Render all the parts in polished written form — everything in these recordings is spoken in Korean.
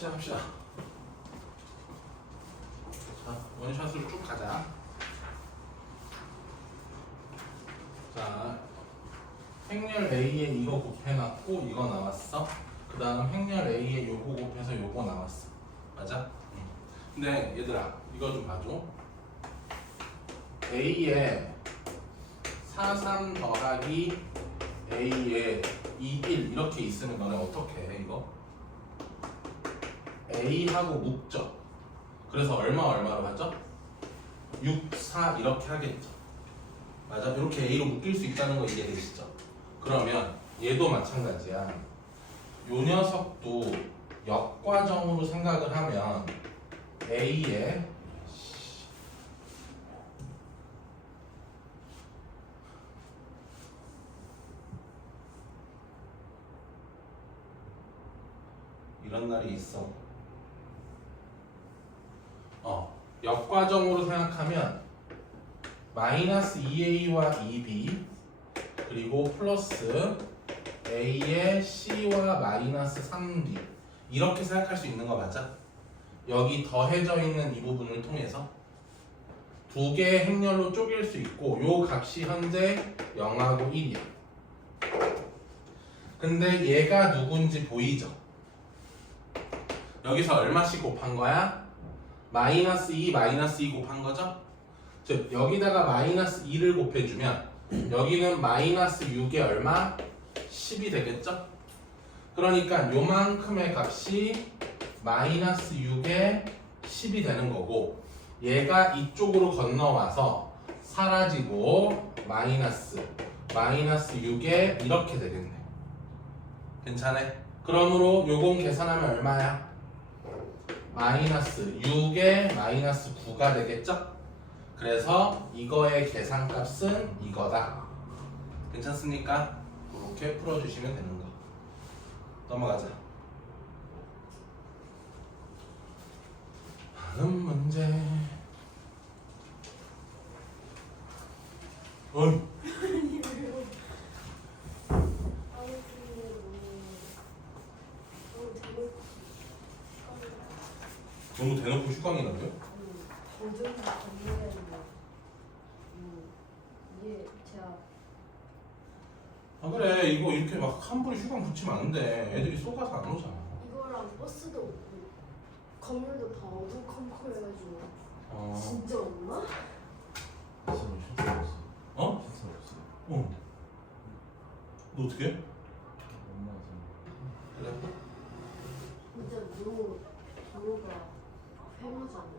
시작합시다. 자, 원샷으로 쭉 가자. 자, 행렬 A에 이거 곱해놨고 이거 나왔어. 그 다음 행렬 A에 요거 곱해서 요거 나왔어. 맞아? 근데 얘들아 이거 좀 봐줘. A에 4, 3 더하기 A에 2, 1 이렇게 있으면 너네 어떻게 해 이거? A하고 묶죠. 그래서 얼마로 하죠? 6, 4 이렇게 하겠죠. 맞아? 이렇게 A로 묶일 수 있다는 거 이해되시죠? 그러면 얘도 마찬가지야. 요 녀석도 역과정으로 생각을 하면 A에 이런 날이 있어. 역과정으로 생각하면 마이너스 2a와 2b 그리고 플러스 a의 c와 마이너스 3b 이렇게 생각할 수 있는 거 맞아? 여기 더해져 있는 이 부분을 통해서 두 개의 행렬로 쪼갤 수 있고 요 값이 현재 0하고 1이야. 근데 얘가 누군지 보이죠? 여기서 얼마씩 곱한 거야? 마이너스 2, 마이너스 2 곱한 거죠? 즉 여기다가 마이너스 2를 곱해주면 여기는 마이너스 6에 얼마? 10이 되겠죠? 그러니까 요만큼의 값이 마이너스 6에 10이 되는 거고 얘가 이쪽으로 건너와서 사라지고 마이너스 6에 이렇게 되겠네. 괜찮아? 그러므로 요건 계산하면 얼마야? 마이너스 6에 마이너스 9가 되겠죠? 그래서 이거의 계산값은 이거다. 괜찮습니까? 이렇게 풀어주시면 되는 거. 넘어가자. 다음 문제. 어이. 너무 대놓고 휴강이 나요? 고정 정리해야 이게 제가 그래 이거 이렇게 막 함부로 휴강 붙이면 안 돼. 애들이 속아서 안 오잖아. 이거랑 버스도 없고 건물도 다 어두컴컴해가지고 진짜 없나? 저는 실수 없어요. 어? 실수 없어요. 너 어떻게 해? 엄마가 그래. 진짜 도로가 폐마잖아요.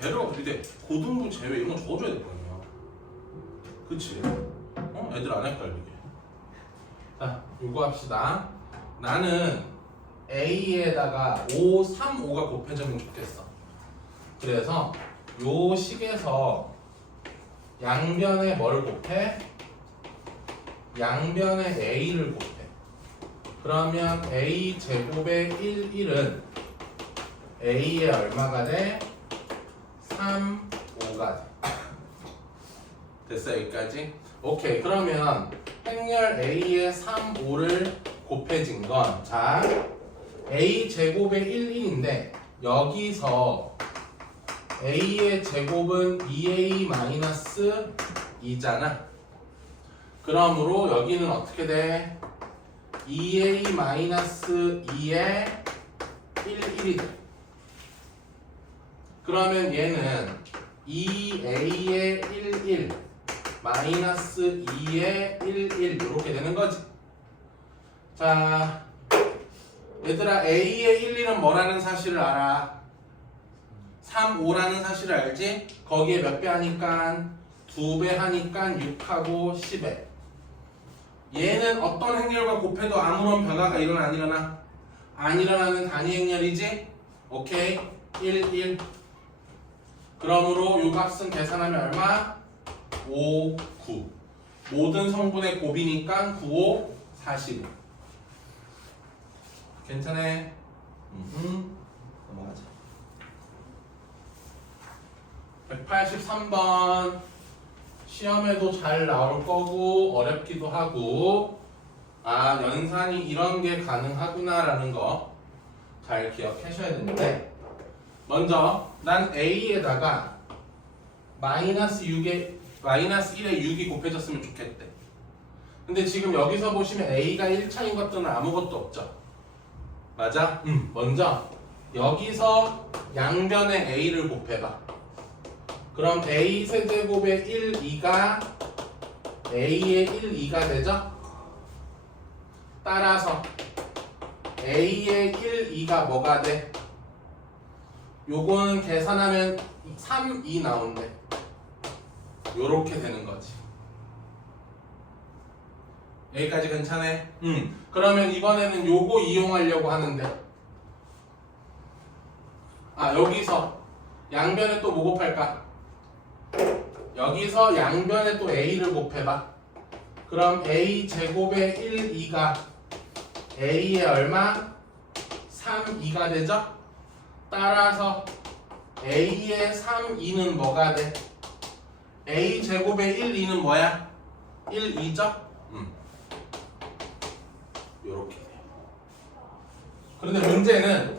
배려가 근데 고등부 제외 이런 건 적어줘야 될 거 아니야. 그치? 애들 안 헷갈리게. 자, 요거 합시다. 나는 A에다가 5, 3, 5가 곱해지면 좋겠어. 그래서 요 식에서 양변에 뭘 곱해? 양변에 A를 곱해. 그러면 A 제곱의 1, 1은 A에 얼마가 돼? 3, 5가 돼. 됐어 여기까지? 오케이 그러면 행렬 A에 3, 5를 곱해진 건 자 A 제곱의 1, 1인데 여기서 A의 제곱은 2A-2잖아. 그러므로 여기는 어떻게 돼? 2A-2에 1, 1이 돼. 그러면 얘는 2a의 1, 1 마이너스 2의 1, 1 이렇게 되는 거지. 자, 얘들아 a의 1, 1은 뭐라는 사실을 알아? 3, 5라는 사실을 알지? 거기에 몇 배 하니까? 2배 하니까 6하고 10에 얘는 어떤 행렬과 곱해도 아무런 변화가 일어나 안 일어나? 안 일어나는 단위 행렬이지? 오케이 1, 1 그러므로 요 값은 계산하면 얼마? 5, 9 모든 성분의 곱이니까 9, 5, 45 괜찮아? 넘어가자 183번 시험에도 잘 나올 거고 어렵기도 하고 아, 연산이 이런 게 가능하구나라는 거 잘 기억하셔야 되는데, 먼저 난 A에다가 마이너스 1에 6이 곱해졌으면 좋겠대. 근데 지금 여기서 보시면 A가 1차인 것들은 아무것도 없죠. 맞아? 먼저 여기서 양변에 A를 곱해봐. 그럼 A 세제곱의 1, 2가 A의 1, 2가 되죠? 따라서 A의 1, 2가 뭐가 돼? 요거는 계산하면 3, 2 나온대. 요렇게 되는 거지. 여기까지 괜찮아? 그러면 이번에는 요거 이용하려고 하는데, 아, 여기서 양변에 또 뭐 곱할까? 여기서 양변에 또 A를 곱해봐. 그럼 A 제곱의 1, 2가 A의 얼마? 3, 2가 되죠? 따라서 A의 3, 2는 뭐가 돼? A 제곱의 1, 2는 뭐야? 1, 2죠? 요렇게 돼요. 그런데 문제는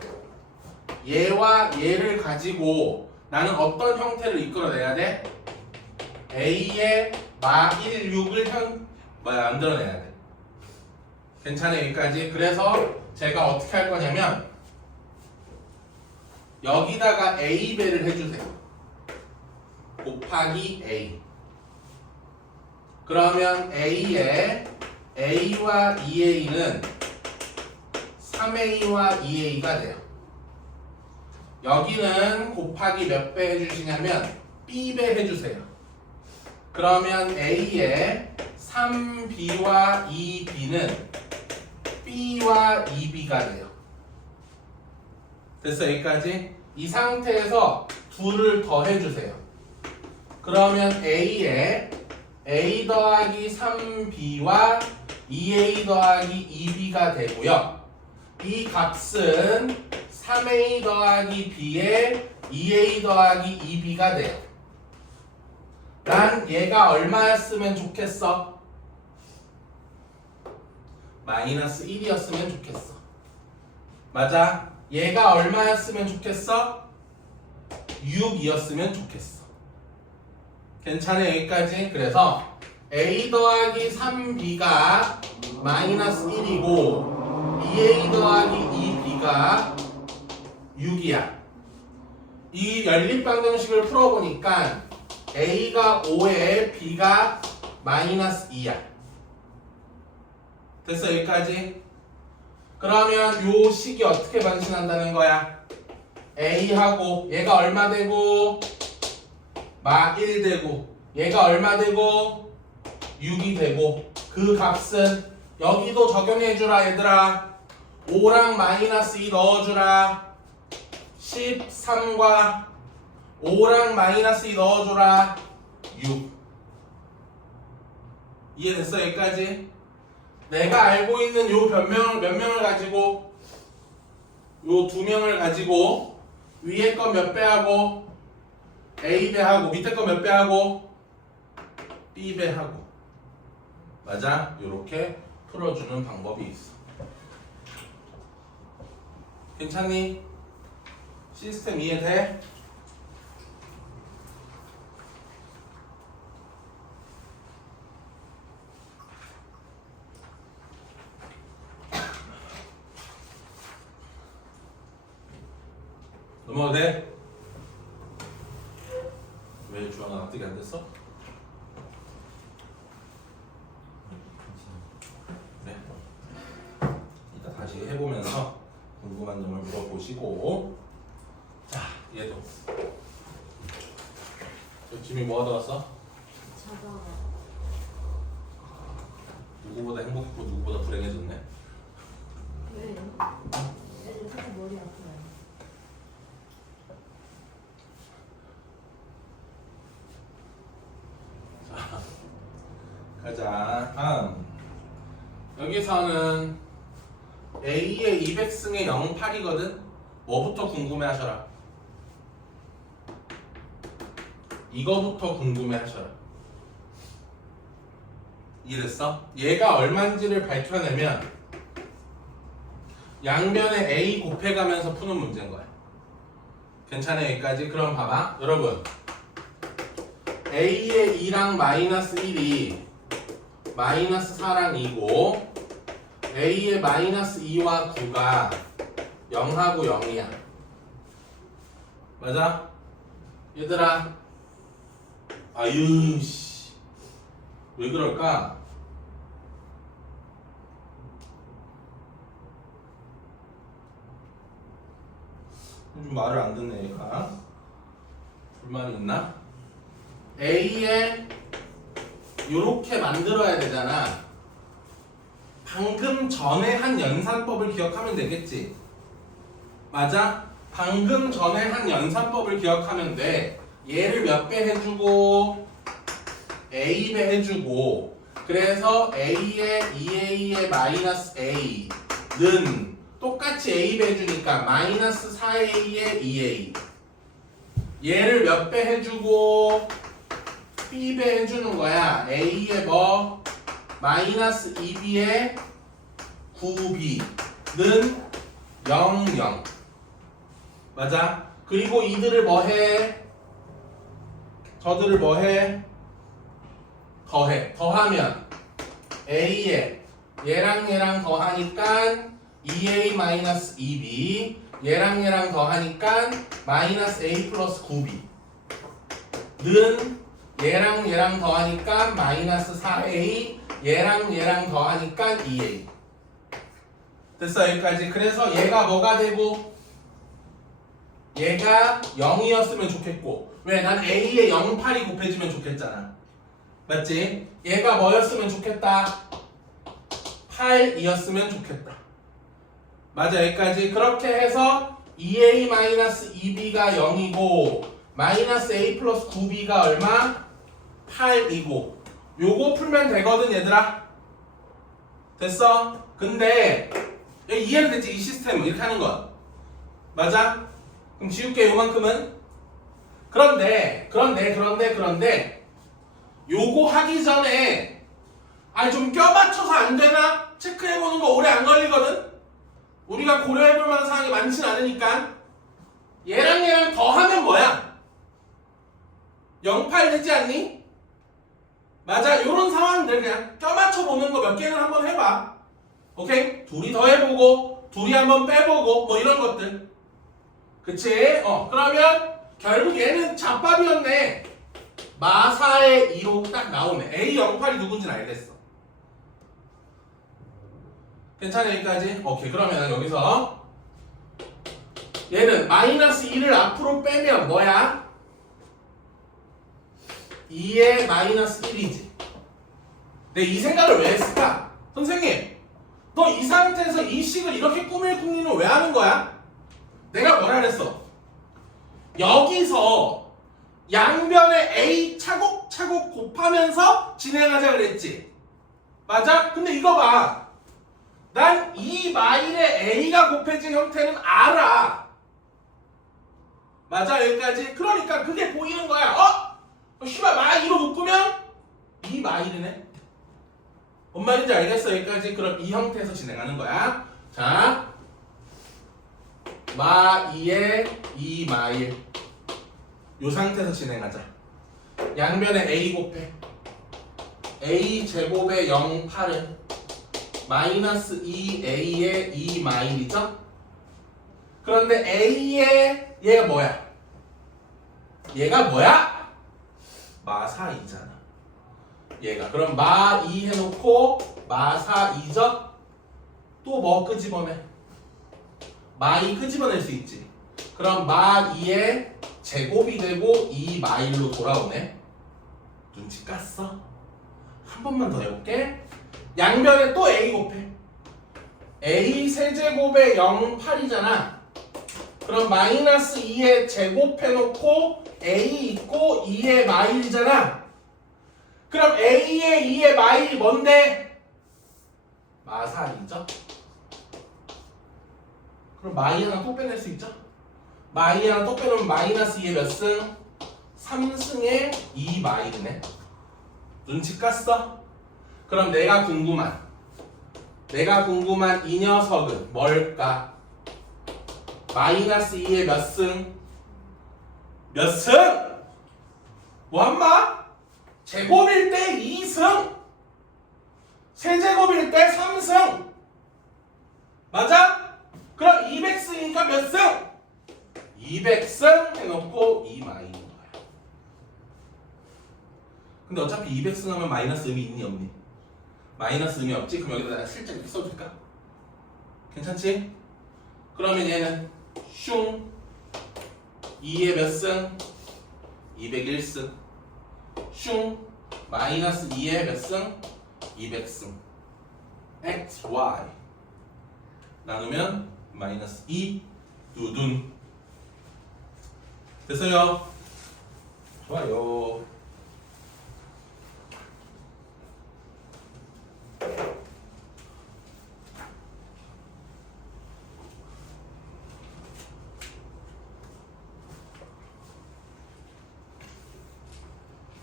얘와 얘를 가지고 나는 어떤 형태를 이끌어내야 돼? A의 마 1, 6을 만들어내야 돼. 괜찮아 여기까지? 그래서 제가 어떻게 할 거냐면 여기다가 A배를 해주세요. 곱하기 A. 그러면 A의 A와 2A는 3A와 2A가 돼요. 여기는 곱하기 몇 배 해주시냐면 B배 해주세요. 그러면 A의 3B와 2B는 B와 2B가 돼요. 됐어 여기까지? 이 상태에서 둘을 더 해주세요. 그러면 A에 A 더하기 3B와 2A 더하기 2B가 되고요. 이 값은 3A 더하기 B에 2A 더하기 2B가 돼요. 난 얘가 얼마였으면 좋겠어? 마이너스 1이었으면 좋겠어. 맞아? 얘가 얼마였으면 좋겠어? 6이었으면 좋겠어. 괜찮아 여기까지? 그래서 A 더하기 3B가 마이너스 1이고 2A 더하기 2B가 6이야. 이 연립방정식을 풀어보니까 A가 5에 B가 마이너스 2야. 됐어 여기까지? 그러면 요 식이 어떻게 변신한다는 거야? A하고 얘가 얼마 되고 마 1 되고 얘가 얼마 되고 6이 되고 그 값은 여기도 적용해주라 얘들아. 5랑 마이너스 2 넣어주라. 13과 5랑 마이너스 2 넣어주라. 6. 이해됐어 여기까지? 내가 알고 있는 요 변명을 몇 명을 가지고 요 두 명을 가지고 위에 거 몇 배하고 A배하고 밑에 거 몇 배하고 B배하고 맞아? 요렇게 풀어주는 방법이 있어. 괜찮니? 시스템 이해돼? 넘어가도 돼? 왜 주환아 납득이 안 됐어? 네. 이따 다시 해보면서 궁금한 점을 물어보시고. 자, 얘도. 지민이 뭐 하다 왔어? 자다가 누구보다 행복했고 누구보다 불행해졌네. 왜요? 애들 살짝 머리 아파요. 가자. 다음. 여기서는 A의 200승의 08이거든? 뭐부터 궁금해 하셔라. 이거부터 궁금해 하셔라. 이해됐어? 얘가 얼마인지를 밝혀내면 양변에 A 곱해가면서 푸는 문제인 거야. 괜찮아 여기까지? 그럼 봐봐 여러분, A의 2랑 마이너스 1이 마이너스 4랑 2고 A의 마이너스 2와 9가 0하고 0이야. 맞아? 얘들아, 아유 씨, 왜 그럴까? 좀 말을 안 듣네 얘가. 불만이 있나? A에 요렇게 만들어야 되잖아. 방금 전에 한 연산법을 기억하면 되겠지? 맞아? 방금 전에 한 연산법을 기억하면 돼. 얘를 몇 배 해주고 A배 해주고, 그래서 A의 2A의 마이너스 A는 똑같이 A배 해주니까 마이너스 4A의 2A. 얘를 몇 배 해주고 B배 해주는 거야. A의 뭐? 마이너스 2B의 9B는 0, 0. 맞아? 그리고 이들을 뭐 해? 저들을 뭐 해? 더해. 더하면 A에 얘랑 얘랑 더하니까 2A 마이너스 2B, 얘랑 얘랑 더하니까 마이너스 A 플러스 9B 는 얘랑 얘랑 더하니까 마이너스 4A, 얘랑 얘랑 더하니까 2A. 됐어 여기까지. 그래서 얘가 뭐가 되고 얘가 0이었으면 좋겠고, 왜? 난 A에 0, 8이 곱해지면 좋겠잖아. 맞지? 얘가 뭐였으면 좋겠다? 8이었으면 좋겠다. 맞아 여기까지. 그렇게 해서 2A-2B가 0이고 마이너스 A 플러스 9B가 얼마? 8이고 요거 풀면 되거든 얘들아. 됐어? 근데 여기 이해는 됐지? 이 시스템 이렇게 하는 거 맞아? 그럼 지울게 요만큼은. 그런데 요거 하기 전에 아니 좀 껴맞춰서 안 되나? 체크해보는 거 오래 안 걸리거든? 우리가 고려해볼 만한 사항이 많진 않으니까. 얘랑 얘랑 더하면 뭐야? 0, 8 되지 않니? 맞아. 요런 상황들 그냥 껴맞춰 보는 거 몇 개는 한번 해봐. 오케이? 둘이 더해보고 둘이 한번 빼보고 뭐 이런 것들. 그치? 그러면 결국 얘는 잡밥이었네. 마사의 2로 딱 나오네. A08이 누군지는 알겠어. 괜찮아 여기까지? 오케이. 그러면 여기서 얘는 마이너스 2를 앞으로 빼면 뭐야? 2의 마이너스 1이지. 근데 이 생각을 왜 했을까? 선생님, 너 이 상태에서 이 식을 이렇게 꾸밀 왜 하는 거야? 내가 뭐라 그랬어? 여기서 양변에 A 차곡차곡 곱하면서 진행하자 그랬지. 맞아? 근데 이거 봐. 난 이 마일에 A가 곱해진 형태는 알아. 맞아 여기까지? 그러니까 그게 보이는 거야. 씨발 마일로 묶으면 이 마일이네. 뭔 말인지 알겠어 여기까지? 그럼 이 형태에서 진행하는 거야. 자, 마2에 2마일 요 상태에서 진행하자. 양변에 A 곱해 A 제곱의 0, 8은 마이너스 2A의 2마일이죠? 그런데 A의 얘가 뭐야? 얘가 뭐야? 마4이잖아. 얘가. 그럼 마2 해놓고 마4이죠? 또 뭐 끄집어내? 마2 끄집어낼 수 있지. 그럼 마2의 제곱이 되고 2마일로 돌아오네. 눈치 깠어? 한 번만 더 해볼게. 양변에 또 A 곱해. A 세제곱에 0, 8이잖아. 그럼 마이너스 2에 제곱해놓고 A 있고 2의 마일이잖아. 그럼 A의 2의 마일이 뭔데? 마4이죠? 그럼 마이 하나 또 빼낼 수 있죠? 마이 하나 또 빼놓으면 마이너스 2의 몇 승? 3승의 2마일이네. 눈치 깠어? 그럼 내가 궁금한 이 녀석은 뭘까? 마이너스 2의 몇 승? 몇 승? 뭐한마? 제곱일 때 2승, 세제곱일 때 3승. 맞아? 그럼 200승이니까 몇 승? 200승 해놓고 2 마이너스 거야. 근데 어차피 200승 하면 마이너스 의미 있니 없니? 마이너스 의미 없지? 그럼 여기다 내가 실제 이렇게 써줄까? 괜찮지? 그러면 얘는 슝 2의 몇 승? 201승. 슝 마이너스 2의 몇 승? 200승. x, y 나누면 마이너스 2 두둔. 됐어요? 좋아요.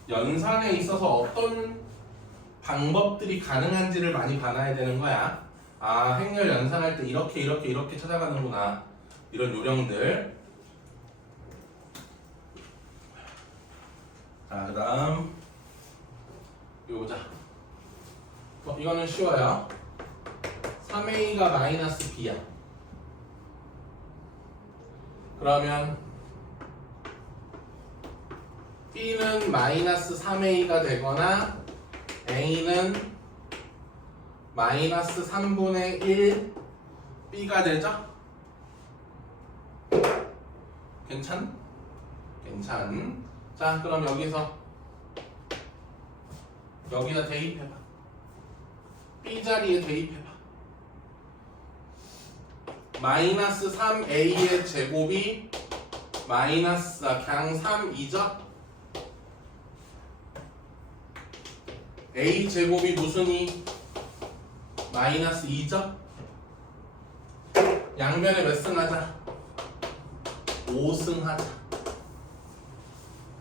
연산에 있어서 어떤 방법들이 가능한지를 많이 봐놔야 되는 거야. 아, 행렬 연산할 때 이렇게 찾아가는구나. 이런 요령들. 자, 그 다음 이거 보자. 이거는 쉬워요. 3a가 마이너스 b야. 그러면 b는 마이너스 3a가 되거나 a는 마이너스 3분의 1 b가 되죠? 괜찮? 괜찮. 자, 그럼 여기다 대입해봐. b 자리에 대입해봐. 마이너스 3a의 제곱이 마이너스 그냥 3이죠? a 제곱이 무슨 2? 마이너스 2죠? 양변에 몇 승 하자? 5승 하자.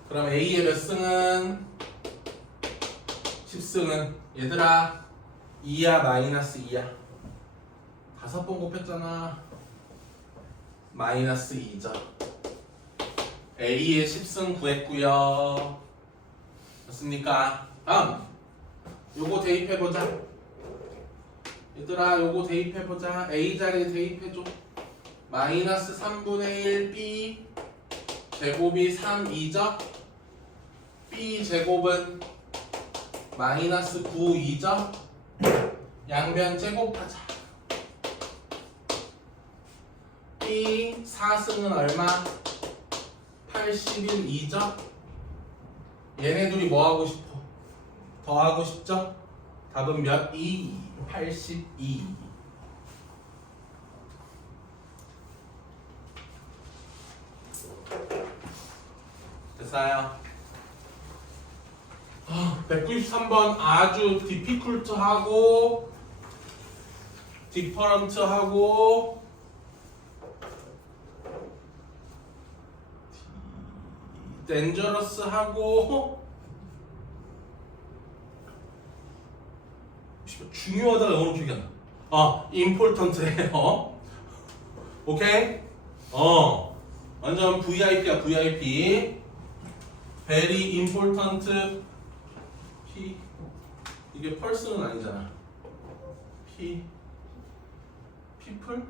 그럼 a의 몇 승은? 10승은? 얘들아 2야 마이너스 2야? 5번 곱했잖아. 마이너스 2죠. a의 10승 구했고요. 됐습니까? 다음 요거 대입해보자. 얘들아 요거 대입해보자. a 자리에 대입해줘. 마이너스 3분의 1 b 제곱이 3이죠? b 제곱은 마이너스 9이죠? 양변 제곱하자. b 4승은 얼마? 81이죠? 얘네 둘이 뭐 하고 싶어? 더 하고 싶죠? 답은 몇? 2. 82. 됐어요? 193번 아주 디피쿨트하고 디퍼런트하고 덴저러스하고 중요하다가 영어로 기억이 안 나. 임포턴트해요. 오케이? 완전 VIP야, VIP. Very important. P. 이게 펄스는 아니잖아. people?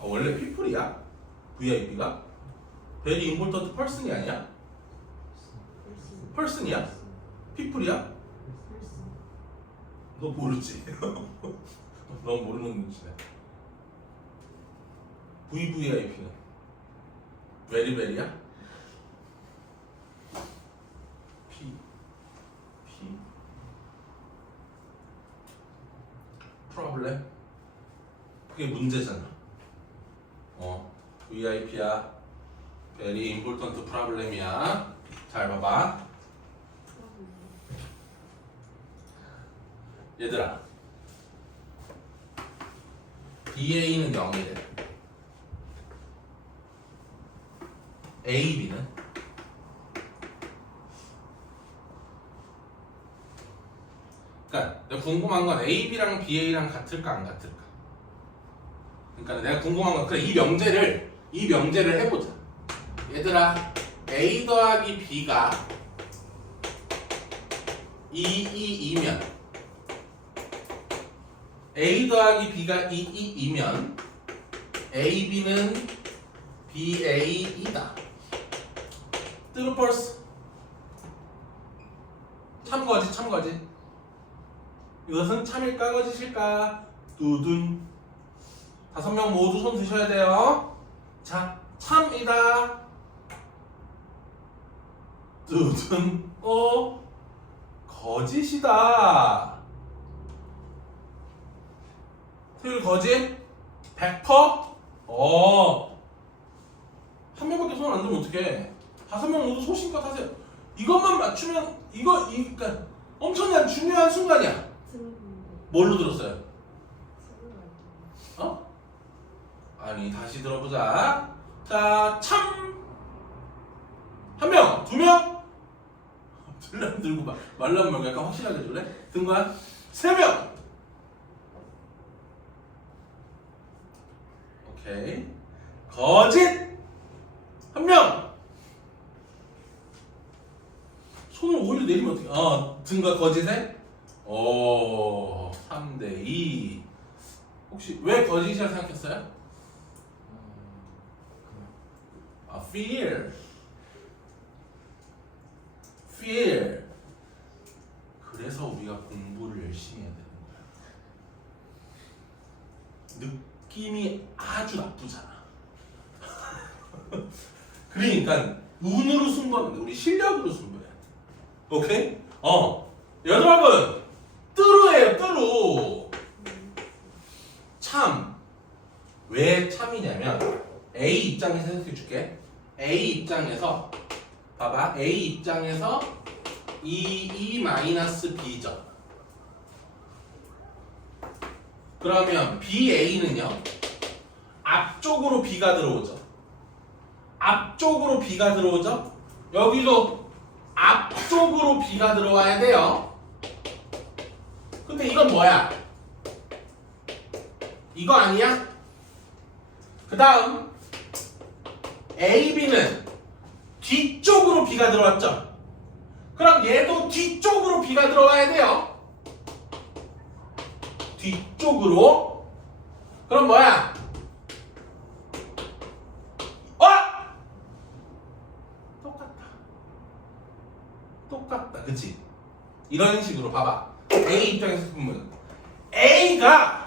원래 people이야? VIP가? Very important person이 아니야? person이야? people이야? 너 모르지? 너 모르는 눈치네. VVIP는 베리베리야? P problem? 그게 문제잖아. VIP야. Very important problem이야. 잘 봐봐. 얘들아, BA는 0이래. AB는 그러니까 궁금한 건 AB랑 BA랑 같을까 안 같을까? 그러니까 내가 궁금한 건 그래 이 명제를 해보자. 얘들아 A 더하기 B가 2면 A 더하기 B가 2면 AB는 BA이다. True false? 참거지. 이것은 참일까 거짓일까? 두둔. 5명 모두 손 드셔야 돼요. 자, 참이다. 두둔. 거짓이다. 틀 거짓? 100%? 한 명밖에 손 안 들면 어떡해. 5명 모두 소신껏 하세요. 이것만 맞추면 그러니까 엄청난 중요한 순간이야. 들어보는데. 뭘로 들었어요? 들어갈 아니 다시 들어보자. 자, 참. 1명, 2명. 들람 들고 말란 명 약간 확실하게 해줄래? 등관 3명. 오케이. 거짓 1명. 손을 오히려 내리면 어떻게? 등과 거짓에? 3대2. 혹시 왜 거짓이라 생각했어요? 그냥 fear. 그래서 우리가 공부를 열심히 해야 되는 거야. 느낌이 아주 나쁘잖아. 그러니까 운으로 승부하는데 우리 실력으로 승부해야 돼. 오케이? 여러분 뚜루예요, 뚜루. 참. 왜 참이냐면 A 입장에서 해석해 줄게. A 입장에서 봐봐. A 입장에서 E-B죠. 그러면 BA는요 앞쪽으로 B가 들어오죠. 앞쪽으로 B가 들어오죠. 여기도 앞쪽으로 B가 들어와야 돼요. 근데 이건 뭐야? 이거 아니야? 그 다음 AB는 뒤쪽으로 B가 들어왔죠. 그럼 얘도 뒤쪽으로 B가 들어와야 돼요. 뒤쪽으로. 그럼 뭐야? 똑같다. 그치? 이런 식으로 봐봐. A 입장에서 보면 A가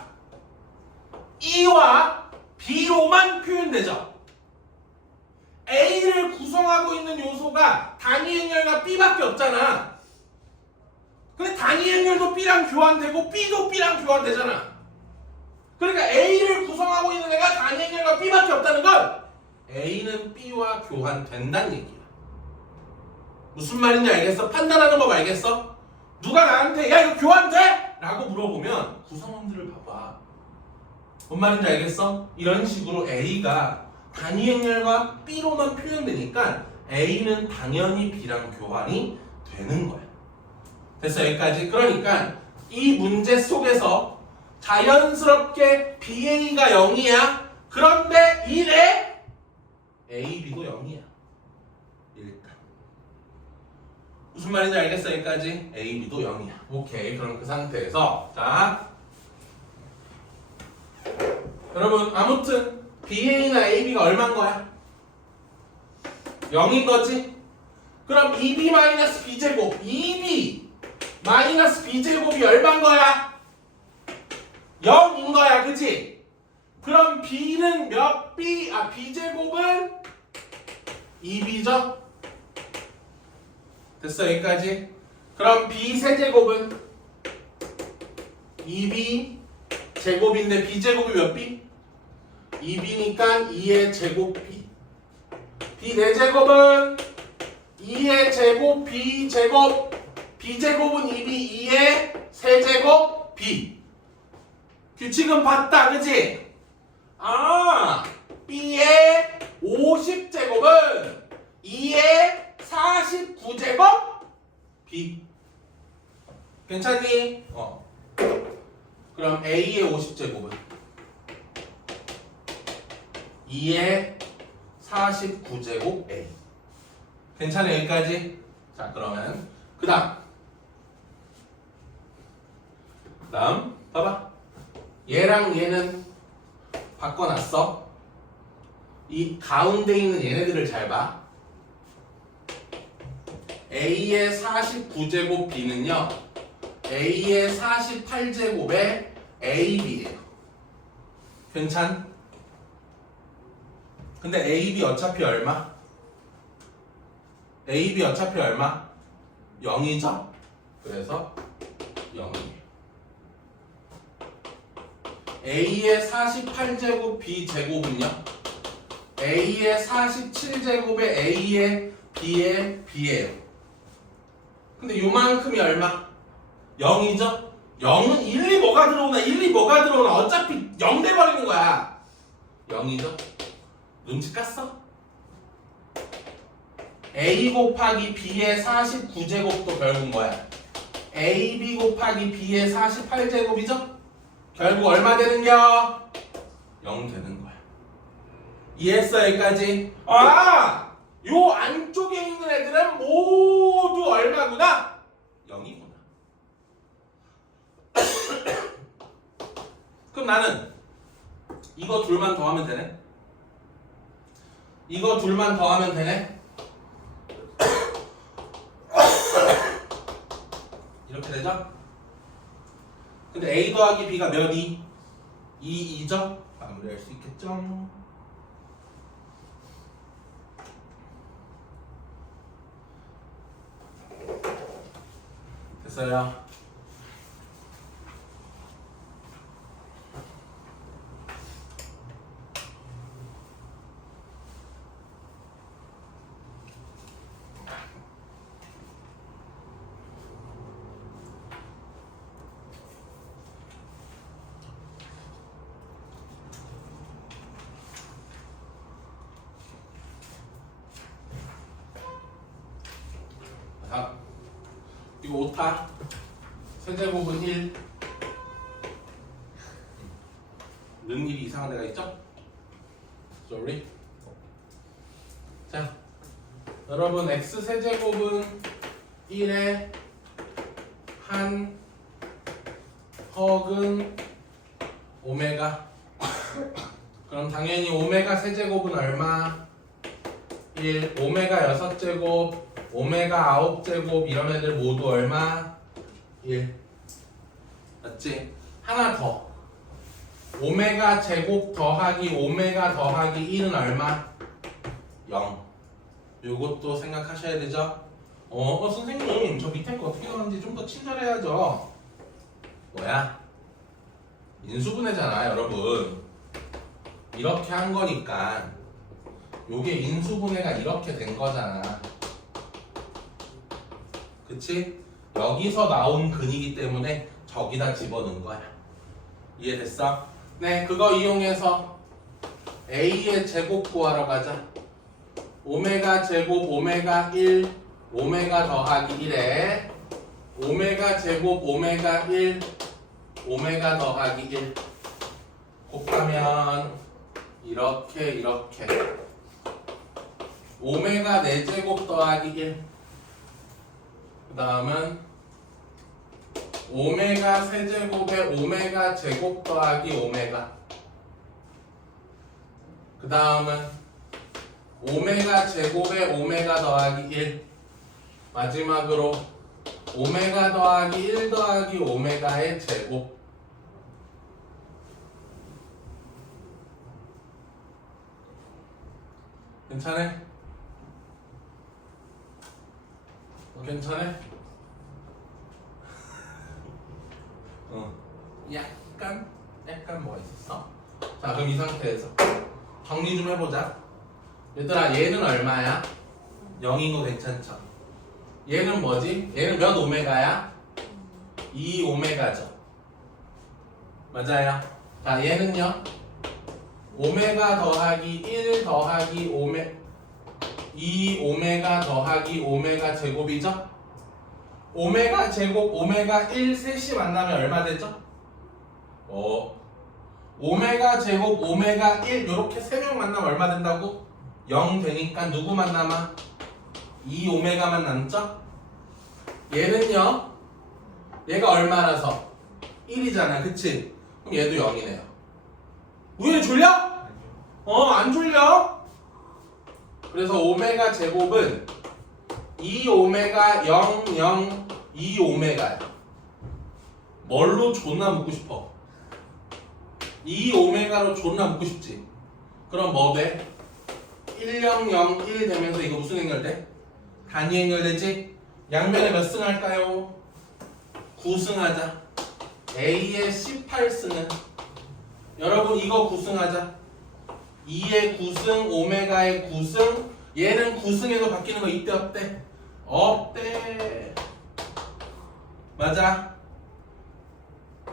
E와 B로만 표현되죠. A를 구성하고 있는 요소가 단위 행렬과 B밖에 없잖아. 근데 단위 행렬도 B랑 교환되고 B도 B랑 교환되잖아. 그러니까 A를 구성하고 있는 애가 단위 행렬과 B밖에 없다는 건 A는 B와 교환된다는 얘기야. 무슨 말인지 알겠어? 판단하는 법 알겠어? 누가 나한테 야 이거 교환돼? 라고 물어보면 구성원들을 봐봐. 뭔 말인지 알겠어? 이런 식으로 A가 단위 행렬과 B로만 표현되니까 A는 당연히 B랑 교환이 되는 거야. 됐어 여기까지? 그러니까 이 문제 속에서 자연스럽게 BA가 0이야. 그런데 이래 AB도 0이야. 일단 무슨 말인지 알겠어 여기까지? AB도 0이야. 오케이. 그럼 그 상태에서 자 여러분 아무튼 BA나 AB가 얼마인 거야? 0인 거지? 그럼 2B-B제곱 2B-B제곱이 얼마인 거야? 0인 거야. 그치? 그럼 B는 몇 B? B제곱은 2B죠? 됐어 여기까지? 그럼 B 세제곱은 2B 제곱인데 B제곱이 몇 B? 2B니까 2의 제곱 B. B 4제곱은 2의 제곱 B제곱. B제곱은 2B 2의 세제곱 B. 규칙은 봤다 그치? B의 50제곱은 2의 49제곱 B. 괜찮니? 그럼 A의 50제곱은 2의 49제곱 A. 괜찮아 여기까지? 자 그러면 그 다음 봐봐. 얘랑 얘는 바꿔놨어. 이 가운데 있는 얘네들을 잘 봐. A의 49제곱 B는요 A의 48제곱의 AB예요. 괜찮? 근데 AB 어차피 얼마? AB 어차피 얼마? 0이죠? 그래서 0이에요. A의 48제곱 B제곱은요 A의 47제곱의 A의 B의 B예요. 근데 요만큼이 얼마? 0이죠? 0은 1, 2 뭐가 들어오나 1, 2 뭐가 들어오나 어차피 0 돼버리는 거야. 0이죠? 눈치 깠어? A 곱하기 B의 49제곱도 결국 뭐야? AB 곱하기 B의 48제곱이죠? 결국 얼마 되는겨? 0 되는 거야. 이해했어 여기까지? 아! 요 안쪽에 있는 애들은 모두 얼마구나? 0이구나. 그럼 나는 이거 둘만 더하면 되네? 이거 둘만 더하면 되네? 이렇게 되죠? 근데 A 더하기 B가 몇 2? 2죠? 마무리할 수 있겠죠? 됐어요. 다음 이거 오타 세제곱은 1 는 1이 이상한 데가 있죠? Sorry. 자 여러분 x 세제곱은 1의 한 허근 오메가. 그럼 당연히 오메가 세제곱은 얼마? 1 오메가 6제곱 오메가 9제곱 이런 애들 모두 얼마? 1. 맞지? 하나 더. 오메가 제곱 더하기 오메가 더하기 1은 얼마? 0. 요것도 생각하셔야 되죠? 선생님 저 밑에 거 어떻게 나오는지 좀 더 친절해야죠. 뭐야? 인수분해잖아 여러분. 이렇게 한 거니까 요게 인수분해가 이렇게 된 거잖아. 그치? 여기서 나온 근이기 때문에 저기다 집어넣은 거야. 이해됐어? 네, 그거 이용해서 A의 제곱 구하러 가자. 오메가 제곱 오메가 1 오메가 더하기 1에 오메가 제곱 오메가 1 오메가 더하기 1 곱하면 이렇게 오메가 4제곱 더하기 1 그 다음은 오메가 세제곱에 오메가 제곱 더하기 오메가 그 다음은 오메가 제곱에 오메가 더하기 1 마지막으로 오메가 더하기 1 더하기 오메가의 제곱. 괜찮아? 괜찮아? 약간 뭐가 있었어? 자 그럼 이 상태에서 정리 좀 해보자. 얘들아 얘는 얼마야? 0인 거 괜찮죠? 얘는 뭐지? 얘는 몇 오메가야? 2 오메가죠. 맞아요. 자 얘는요? 오메가 더하기 1 더하기 2 오메가 더하기 오메가 제곱이죠? 오메가 제곱 오메가 1 셋이 만나면 얼마 되죠? 오메가 제곱 오메가 1 요렇게 3명 만나면 얼마 된다고? 0 되니까 누구만 남아? 2 오메가만 남죠? 얘는요 얘가 얼마라서? 1이잖아 그치? 그럼 얘도 0이네요 우연히 졸려? 안 졸려 그래서 오메가 제곱은 2 오메가 0 0 2 오메가야 뭘로 존나 묻고 싶어? 2 오메가로 존나 묻고 싶지 그럼 뭐 돼? 1 0 0 1 되면서 이거 무슨 행렬돼? 단위 행렬되지? 양면에 몇 승 할까요? 9승 하자 A의 18승은 여러분 이거 9승 하자 2의 9승 오메가의 9승 얘는 9승에도 바뀌는 거 이때 어때? 없대 맞아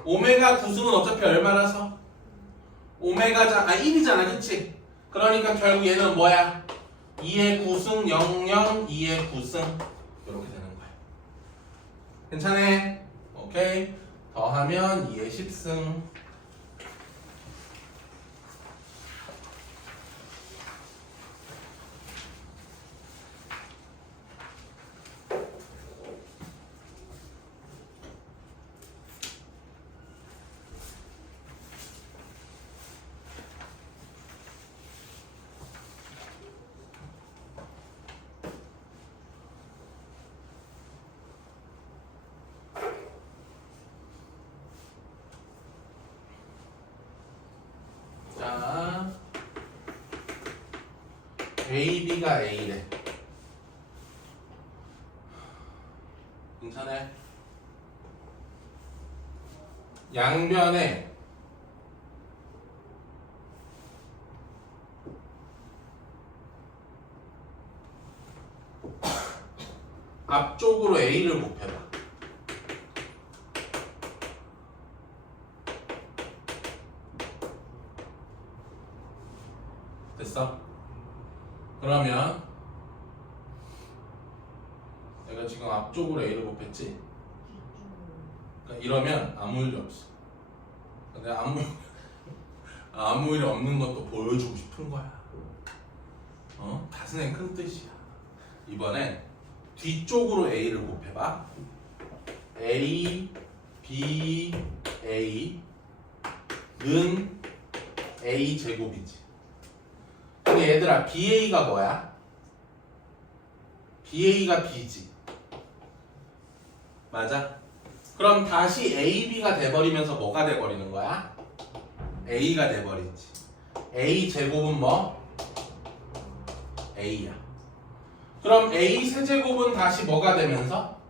오메가 9승은 어차피 얼마라서? 오메가자 1이잖아 그치? 그러니까 결국 얘는 뭐야? 2의 9승 0 0 2의 9승 이렇게 되는 거야 괜찮아? 오케이 더하면 2의 10승 자, AB가 A래. 괜찮아? 양변에 앞쪽으로 A를 곱해봐. 됐어? 그러면 내가 지금 앞쪽으로 A를 곱했지? 그러니까 이러면 아무 일이 없어. 근데 아무 일이 없는 것도 보여주고 싶은 거야. 다스는 큰 뜻이야. 이번엔 뒤쪽으로 A를 곱해봐. A, B, A는 A 제곱이지. 근데 얘들아 BA가 뭐야? BA가 B지. 맞아? 그럼 다시 AB가 돼버리면서 뭐가 돼버리는 거야? A가 돼버리지. A 제곱은 뭐? A야. 그럼 A 세제곱은 다시 뭐가 되면서?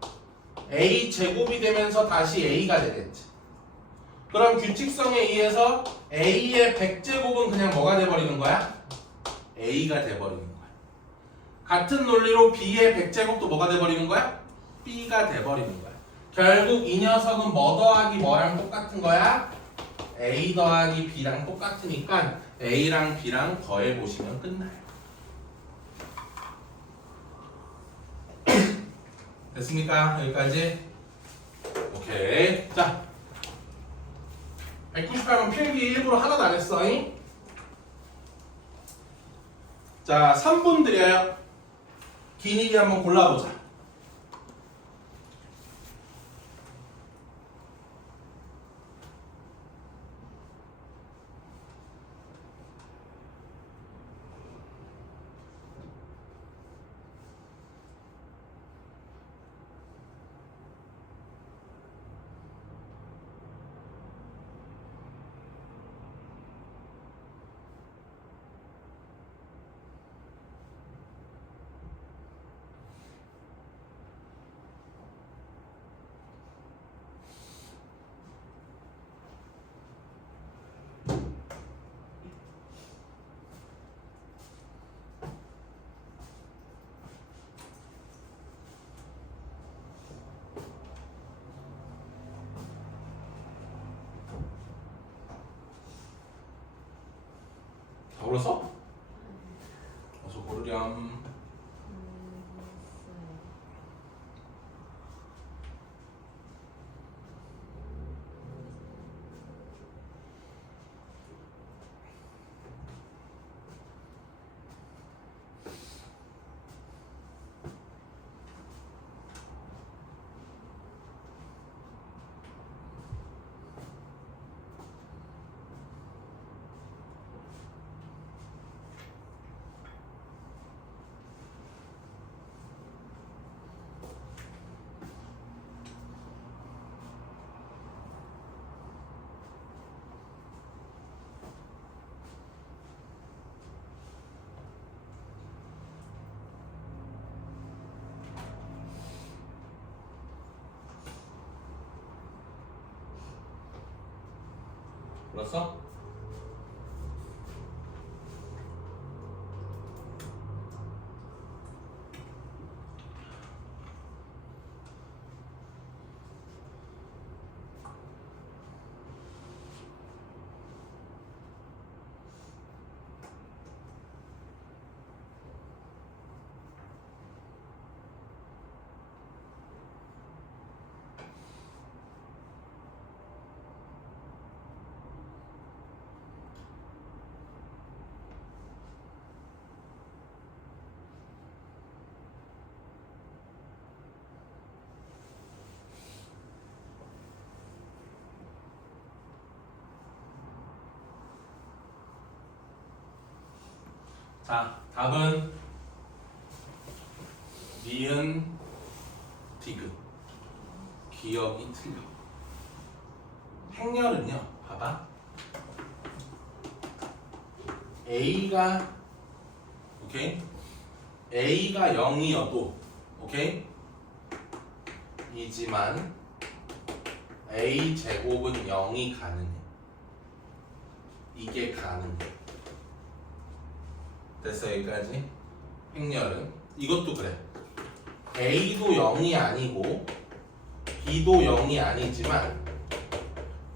A 제곱이 되면서 다시 A가 되겠지. 그럼 규칙성에 의해서 A의 100제곱은 그냥 뭐가 돼버리는 거야? A가 돼버리는 거야. 같은 논리로 B의 100제곱도 뭐가 돼버리는 거야? B가 돼버리는 거야. 결국 이 녀석은 뭐 더하기 뭐랑 똑같은 거야? A 더하기 B랑 똑같으니까 A랑 B랑 더해보시면 끝나요. 됐습니까? 여기까지? 오케이. 자, 198번 필기 일부러 하나도 안 했어. 잉? 자, 3분 드려요. 길이 한번 골라보자. 다 골랐어? 어서 고르렴. 불렀어? 자, 답은 니은 디귿. 기억이 틀려. 행렬은요, 봐봐. A가 오케이? A가 0이어도 오케이? 이지만 A 제곱은 0이 가능해. 이게 가능해. 됐어 여기까지. 행렬은 이것도 그래. A도 0이 아니고 B도 0이 아니지만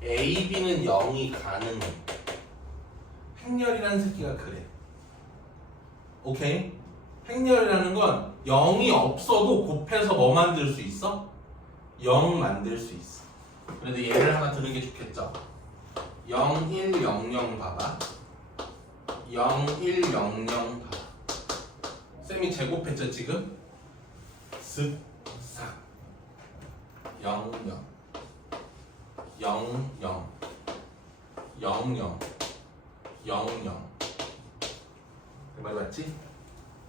A, B는 0이 가능해. 행렬이라는 새끼가 그래. 오케이? 행렬이라는 건 0이 없어도 곱해서 뭐 만들 수 있어? 0 만들 수 있어. 그래도 얘를 하나 들은 게 좋겠죠? 0, 1, 0, 0 봐봐. 0, 1, 0, 0 봐봐. 쌤이 제곱했죠 지금? 쓱, 싹 0, 0 0, 0 0, 0 0, 0 그 말 맞지?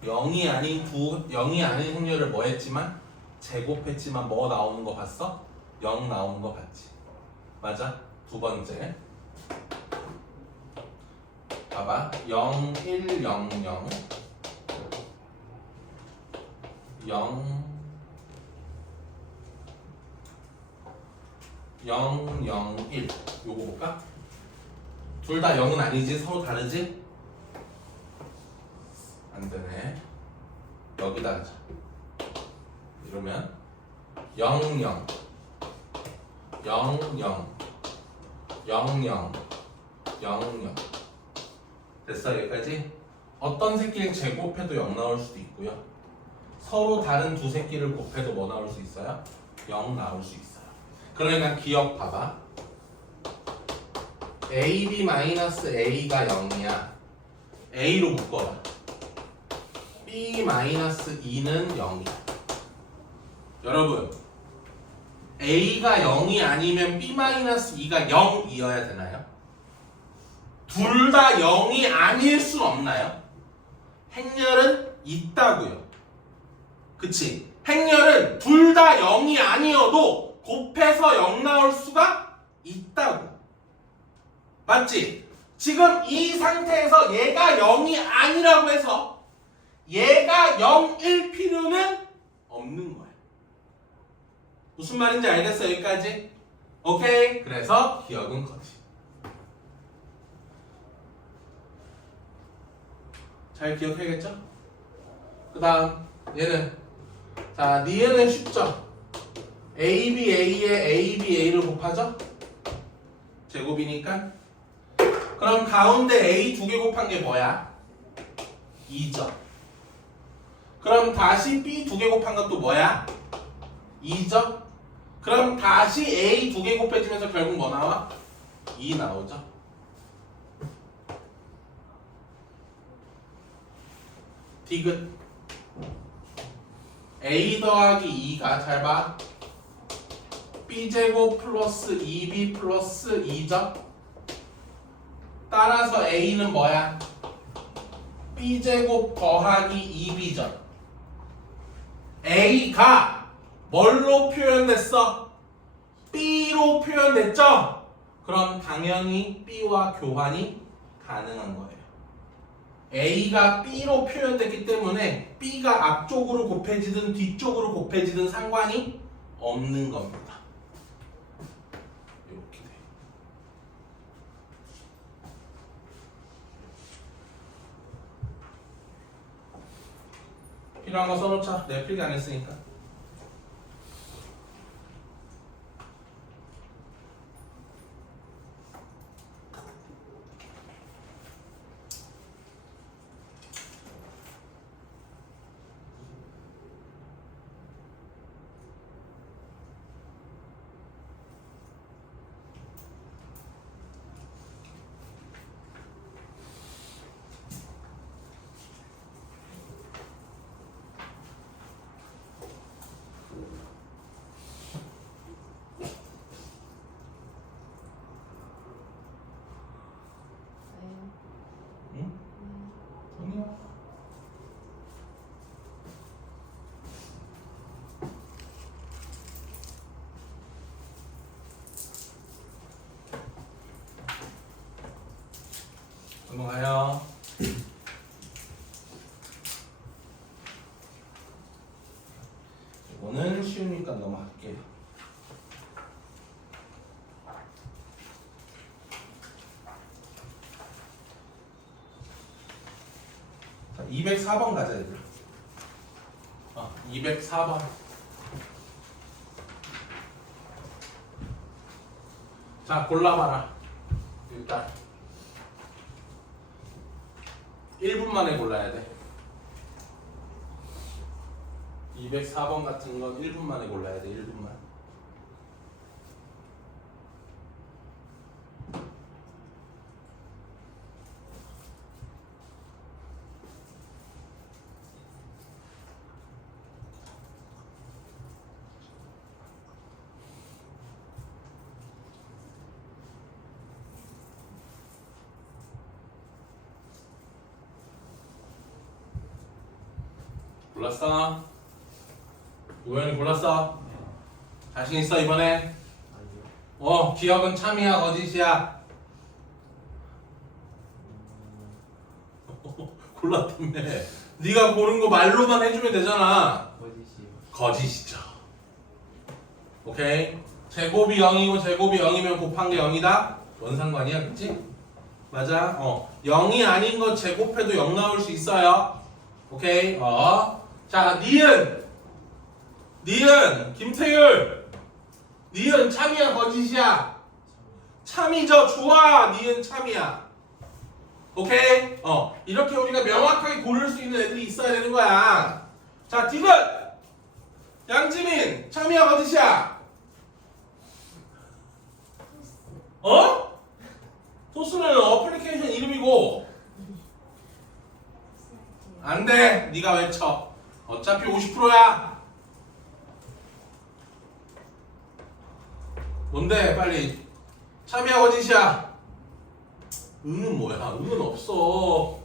0이 아닌 행렬을 뭐 했지만? 제곱했지만 뭐 나오는 거 봤어? 0 나오는 거 봤지? 맞아? 두 번째 봐봐 0, 1, 0, 0 0 0, 0, 1 요거 볼까? 둘 다 0은 아니지? 서로 다르지? 안되네 여기다 하자 이러면 0, 0 0, 0 0, 0 0, 0 됐어 여기까지? 어떤 새끼를 제곱해도 0 나올 수도 있고요 서로 다른 두 새끼를 곱해도 뭐 나올 수 있어요? 0 나올 수 있어요 그러니까 기억 봐봐 AB-A가 0이야 A로 묶어봐 B-2는 0이야 여러분 A가 0이 아니면 B-2가 0이어야 되나요? 둘 다 0이 아닐 수 없나요? 행렬은 있다고요 그치? 행렬은 둘 다 0이 아니어도 곱해서 0 나올 수가 있다고 맞지? 지금 이 상태에서 얘가 0이 아니라고 해서 얘가 0일 필요는 없는 거야 무슨 말인지 알겠어 여기까지? 오케이? 그래서 기억은 거지 잘 기억해야겠죠? 그 다음 얘는 자 니은은 쉽죠? ABA에 ABA를 곱하죠? 제곱이니까 그럼 가운데 A 두 개 곱한 게 뭐야? 2죠 그럼 다시 B 두 개 곱한 것도 뭐야? 2죠? 그럼 다시 A 두 개 곱해지면서 결국 뭐 나와? 2 나오죠? 디귿 A 더하기 2가 잘 봐. B제곱 플러스 2B 플러스 2죠? 따라서 A는 뭐야? B제곱 더하기 2B죠? A가 뭘로 표현됐어? B로 표현됐죠? 그럼 당연히 B와 교환이 가능한 거예요. A가 B로 표현됐기 때문에 B가 앞쪽으로 곱해지든 뒤쪽으로 곱해지든 상관이 없는 겁니다. 이렇게 돼. 필요한 거 써놓자. 내가 필기 안 했으니까. 네. 응? 아니야. 넘어가요. 이거는 쉬우니까 넘어갈게요. 자, 204번 가자, 얘들. 204번. 자, 골라봐라. 일단 1분 만에 골라야 돼. 204번 같은 건 1분 만에 골라야 돼. 1분만. 골랐어? 우연히 골랐어? 자신 있어 이번에? 기억은 참이야 거짓이야? 골랐다며. 네가 고른 거 말로만 해주면 되잖아. 거짓이죠. 오케이. 제곱이 0이고 제곱이 0이면 곱한 게 0이다? 뭔 상관이야, 그치? 맞아. 0이 아닌 거 제곱해도 0 나올 수 있어요. 오케이. 자, 니은 김태율. 니은 참이야 거짓이야? 참이죠. 좋아. 니은 참이야. 오케이. 이렇게 우리가 명확하게 고를 수 있는 애들이 있어야 되는 거야. 자, 디귿 양지민 참이야 거짓이야? 토스는 어플리케이션 이름이고. 안돼. 네가 외쳐. 어차피 50%야. 뭔데 빨리. 참이야 거짓이야? 응은 뭐야? 응은 없어.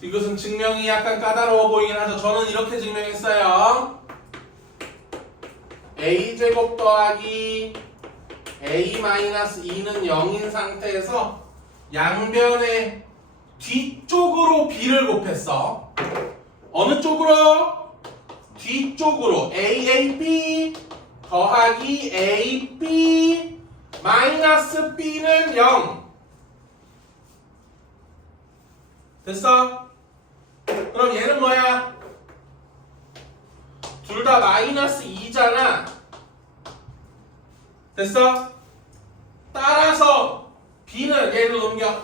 이것은 증명이 약간 까다로워 보이긴 하죠. 저는 이렇게 증명했어요. a제곱 더하기 a-2는 0인 상태에서 양변의 뒤쪽으로 b를 곱했어. 어느 쪽으로? 뒤쪽으로. aab 더하기 ab 마이너스 b는 0. 됐어? 그럼 얘는 뭐야? 둘 다 마이너스 2잖아. 됐어? 따라서 b는 얘를 옮겨.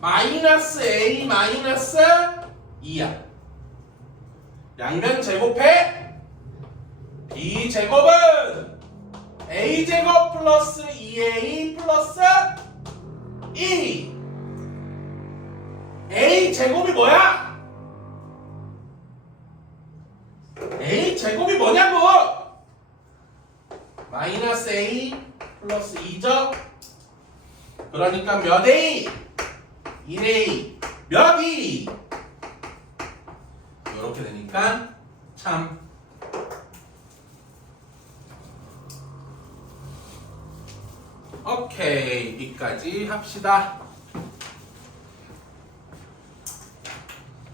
마이너스 a 마이너스 2야. 양변 제곱해. b 제곱은 a 제곱 플러스 2a 플러스 2. a 제곱이 뭐야? a 제곱이 뭐냐고? 마이너스 a 플러스 2죠? 그러니까 몇 a? 1a. 몇 e? 이렇게 되니까 참. 오케이. 여기까지 합시다.